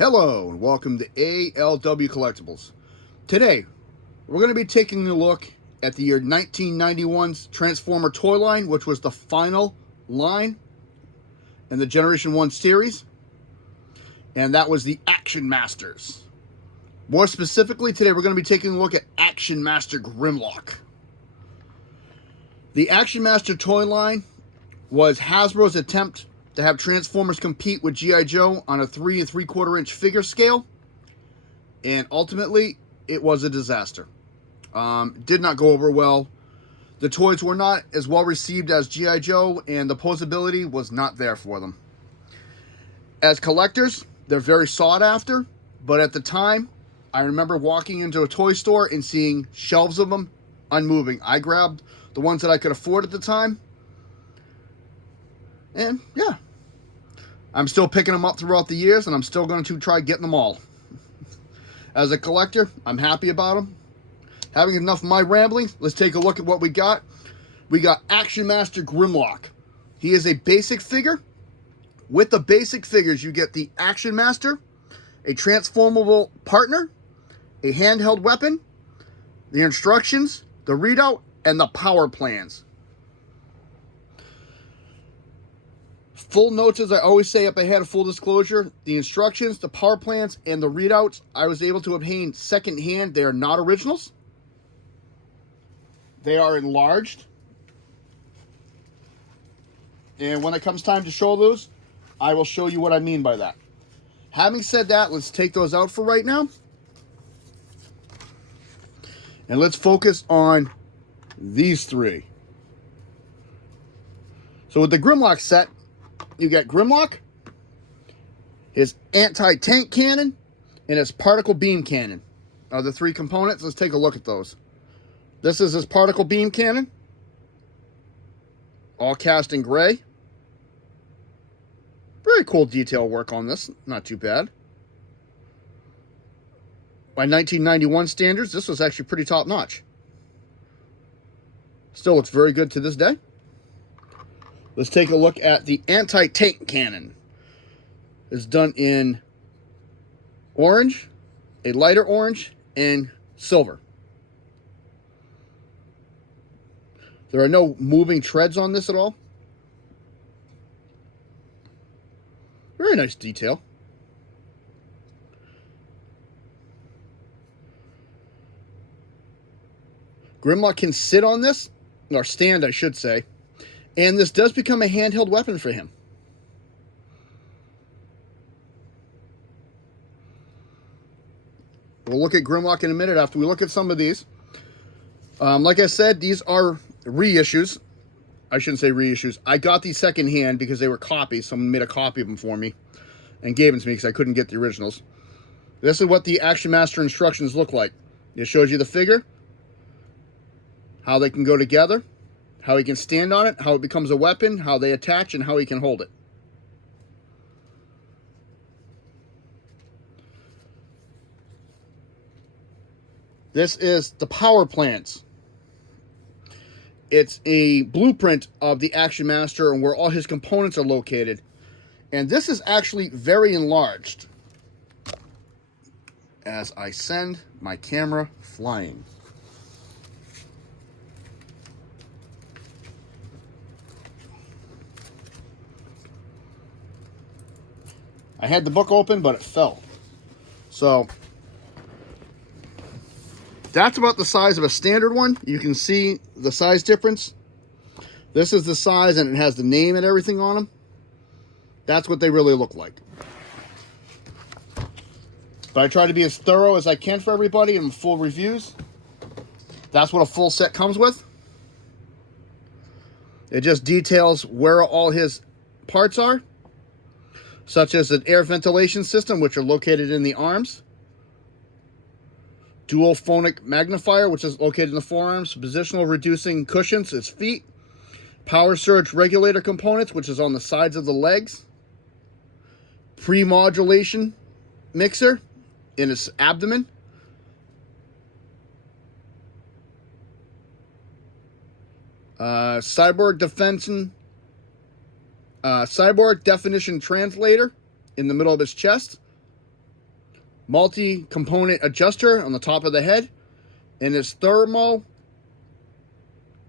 Hello and welcome to ALW Collectibles. Today, we're going to be taking a look at the year 1991's Transformer toy line, which was the final line in the Generation 1 series, and that was the Action Masters. More specifically, today we're going to be taking a look at Action Master Grimlock. The Action Master toy line was Hasbro's attempt to have Transformers compete with G.I. Joe on a 3 3/4 inch figure scale, and ultimately it was a disaster. Did not go over well. The toys were not as well received as G.I. Joe, and the posability was not there for them. As collectors, they're very sought after, but at the time, I remember walking into a toy store and seeing shelves of them unmoving. I grabbed the ones that I could afford at the time, and yeah, I'm still picking them up throughout the years, and I'm still going to try getting them all. As a collector, I'm happy about them. Having enough of my ramblings, let's take a look at what we got. We got Action Master Grimlock. He is a basic figure. With the basic figures, you get the Action Master, a transformable partner, a handheld weapon, the instructions, the readout, and the power plans. Full notes, as I always say up ahead of full disclosure, the instructions, the power plans, and the readouts I was able to obtain secondhand. They are not originals. They are enlarged. And when it comes time to show those, I will show you what I mean by that. Having said that, let's take those out for right now. And let's focus on these three. So with the Grimlock set, you get Grimlock, his anti-tank cannon, and his particle beam cannon are the three components. Let's take a look at those. This is his particle beam cannon, all cast in gray. Very cool detail work on this, not too bad. By 1991 standards, this was actually pretty top notch. Still looks very good to this day. Let's take a look at the anti-tank cannon. It's done in orange, a lighter orange, and silver. There are no moving treads on this at all. Very nice detail. Grimlock can sit on this, or stand, I should say. And this does become a handheld weapon for him. We'll look at Grimlock in a minute after we look at some of these. Like I said, these are reissues. I shouldn't say reissues. I got these secondhand because they were copies. Someone made a copy of them for me and gave them to me because I couldn't get the originals. This is what the Action Master instructions look like. It shows you the figure, how they can go together, how he can stand on it, how it becomes a weapon, how they attach, and how he can hold it. This is the power plants. It's a blueprint of the Action Master and where all his components are located. And this is actually very enlarged. As I send my camera flying. I had the book open, but it fell. So, that's about the size of a standard one. You can see the size difference. This is the size, and it has the name and everything on them. That's what they really look like. But I try to be as thorough as I can for everybody in full reviews. That's what a full set comes with. It just details where all his parts are, such as an air ventilation system, which are located in the arms. Dual phonic magnifier, which is located in the forearms. Positional reducing cushions, his feet. Power surge regulator components, which is on the sides of the legs. Pre-modulation mixer in his abdomen. Cyborg definition translator in the middle of his chest. multi-component adjuster on the top of the head, and his thermal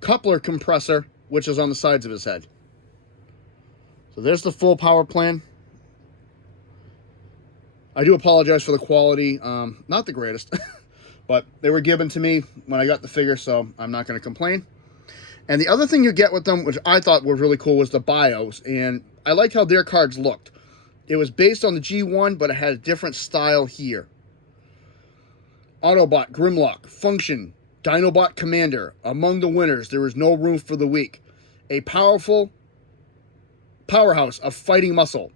coupler compressor, which is on the sides of his head. So there's the full power plan. I do apologize for the quality. Not the greatest, but they were given to me when I got the figure, so I'm not going to complain. And the other thing you get with them, which I thought was really cool, was the bios. And I like how their cards looked. It was based on the G1, but it had a different style here. Autobot Grimlock, Function, Dinobot Commander. Among the winners, there is no room for the weak. A powerful powerhouse of fighting muscle.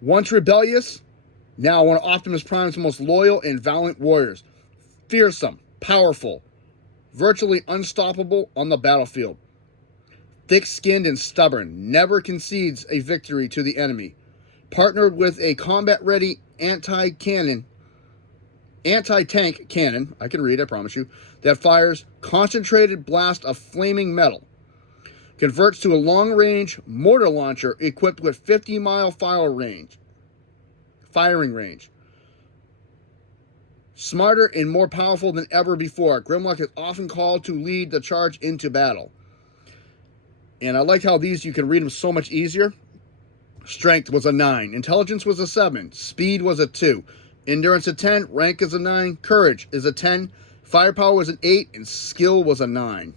Once rebellious, now one of Optimus Prime's most loyal and valiant warriors. Fearsome, powerful, virtually unstoppable on the battlefield. Thick-skinned and stubborn, never concedes a victory to the enemy. Partnered with a combat-ready anti-tank cannon, I can read, I promise you, that fires concentrated blast of flaming metal. Converts to a long-range mortar launcher equipped with 50-mile firing range. Smarter and more powerful than ever before, Grimlock is often called to lead the charge into battle. And I like how these, you can read them so much easier. Strength was a 9. Intelligence was a 7. Speed was a 2. Endurance a 10. Rank is a 9. Courage is a 10. Firepower was an 8. And skill was a 9.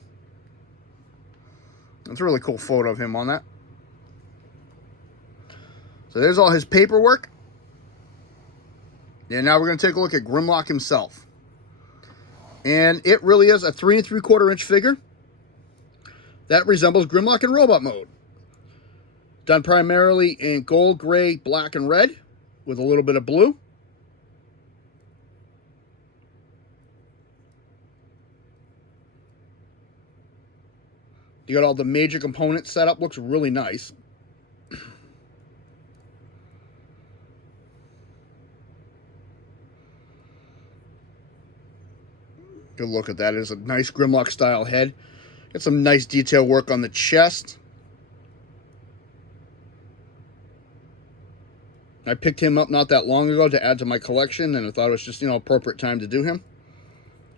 That's a really cool photo of him on that. So there's all his paperwork. And now we're going to take a look at Grimlock himself. And it really is a 3 3/4 inch figure that resembles Grimlock in robot mode. Done primarily in gold, gray, black, and red with a little bit of blue. You got all the major components set up. Looks really nice. Good look at that. It is a nice Grimlock style head. Got some nice detail work on the chest. I picked him up not that long ago to add to my collection, and I thought it was just, appropriate time to do him.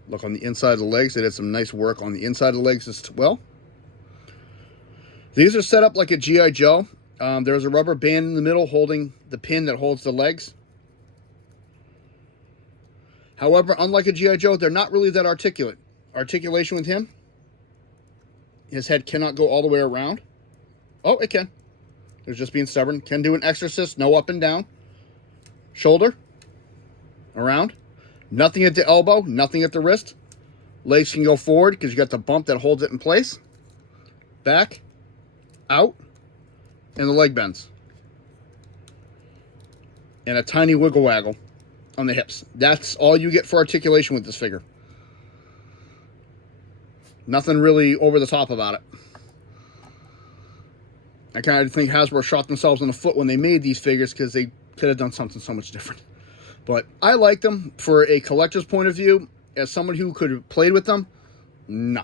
Look on the inside of the legs. They did some nice work on the inside of the legs as well. These are set up like a G.I. Joe. There's a rubber band in the middle holding the pin that holds the legs. However, unlike a G.I. Joe, they're not really that articulate. Articulation with him, his head cannot go all the way around. Oh, it can. It was just being stubborn. Can do an exorcist, no up and down. Shoulder, around. Nothing at the elbow, nothing at the wrist. Legs can go forward because you got the bump that holds it in place. Back, out, and the leg bends. And a tiny wiggle waggle on the hips. That's all you get for articulation with this figure. Nothing really over the top about it. I kind of think Hasbro shot themselves in the foot when they made these figures because they could have done something so much different. But I like them for a collector's point of view. As someone who could have played with them, no.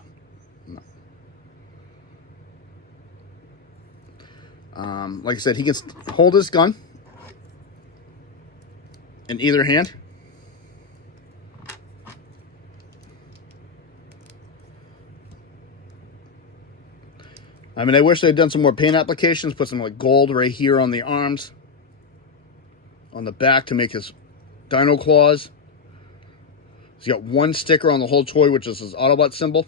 Like I said, he can hold his gun in either hand. I mean, I wish they'd done some more paint applications, put some like gold right here on the arms, on the back to make his dino claws. He's got one sticker on the whole toy, which is his Autobot symbol.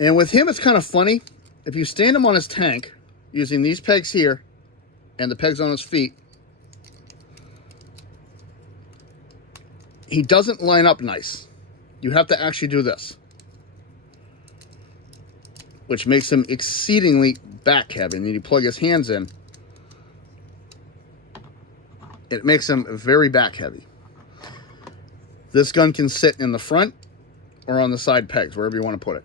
And with him, it's kind of funny. If you stand him on his tank, using these pegs here, and the pegs on his feet, he doesn't line up nice. You have to actually do this, which makes him exceedingly back heavy. And then you plug his hands in, it makes him very back heavy. This gun can sit in the front or on the side pegs, wherever you want to put it.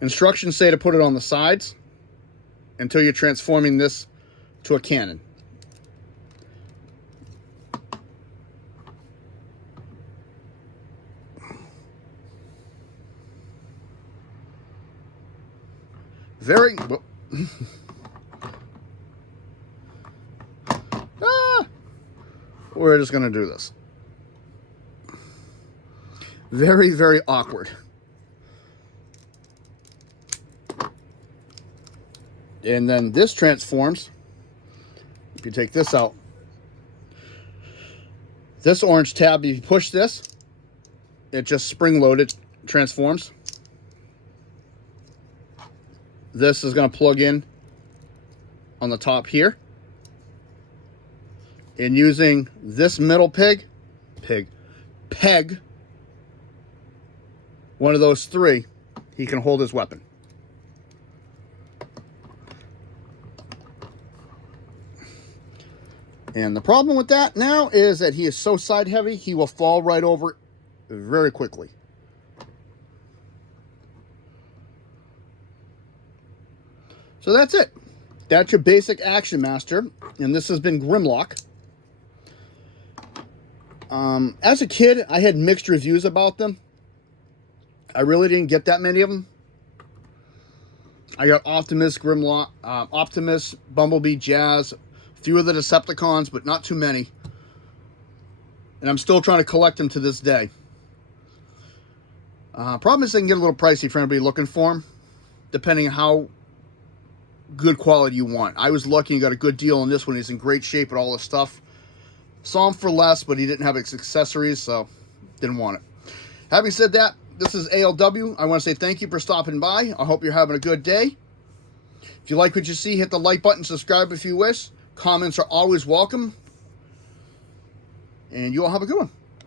Instructions say to put it on the sides until you're transforming this to a cannon. Very well. Ah! we're just going to do this. Very, very awkward. And then this transforms. If you take this out, this orange tab, if you push this, it just spring-loaded transforms. This is going to plug in on the top here. And using this middle peg, one of those three, he can hold his weapon. And the problem with that now is that he is so side heavy, he will fall right over very quickly. So that's it. That's your basic Action Master, and this has been Grimlock. As a kid, I had mixed reviews about them. I really didn't get that many of them. I got Optimus, Grimlock, Optimus, Bumblebee, Jazz, a few of the Decepticons, but not too many. And I'm still trying to collect them to this day. Problem is they can get a little pricey for anybody looking for them, depending on how good quality you want. I was lucky and got a good deal on this one. He's in great shape with all his stuff. Saw him for less, but he didn't have his accessories, so didn't want it. Having said that, this is ALW. I want to say thank you for stopping by. I hope you're having a good day. If you like what you see, hit the like button, subscribe if you wish. Comments are always welcome. And you all have a good one.